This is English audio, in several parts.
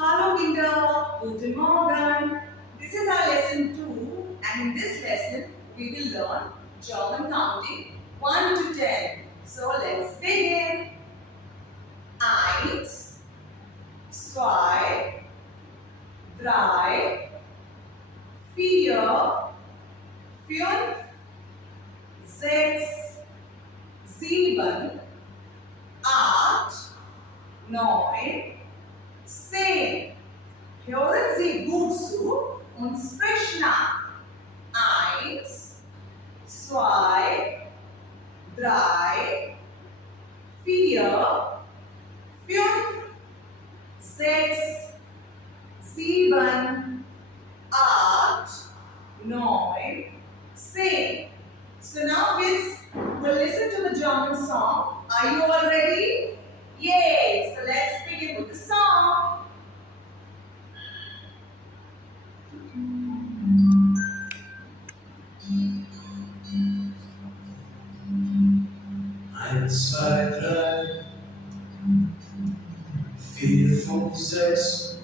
Hallo Kinder, guten Morgen. This is our lesson 2 and in this lesson we will learn German counting 1 to 10. So let's begin. Eins, zwei, drei, vier, fünf, sechs, sieben, acht, neun, 10. Hören Sie gut zu und sprich nach. Eins, zwei, drei, vier, fünf, sechs, sieben, acht, neun, 10. So now kids will listen to the German song. Are you all ready? Yay! So let's begin with the song. Eins, zwei, drei, vier, fünf, sechs,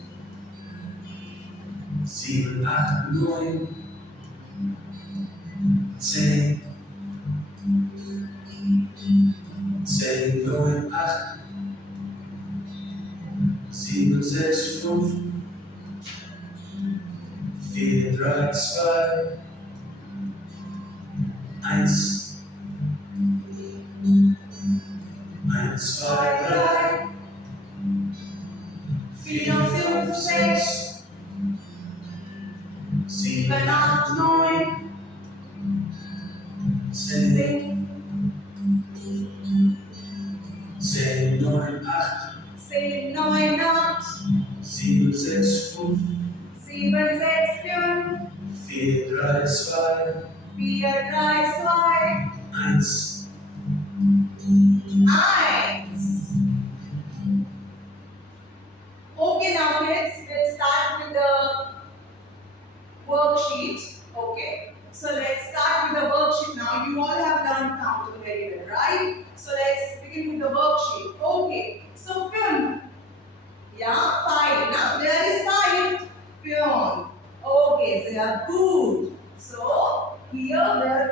sieben, acht, neun, 10. 10, 9, 8, 7, 6, 5, 4, 3, 2, 1. 1, 2, 3, 4, 5, 6, 7, 8, 9, 10. 10, 9, 8, 10, 9, 8, 7, 6, 5, 7, 6, 5, 4, 3, 2, 4, 3, 2, 1. 1. Okay, now let's start with the worksheet. Okay, so let's start with the worksheet now. You all have learned counting very well, right? So let's begin with the worksheet. Okay, so film. Yeah, 5. Now there is 5. Film. Okay, so you are good. So here, where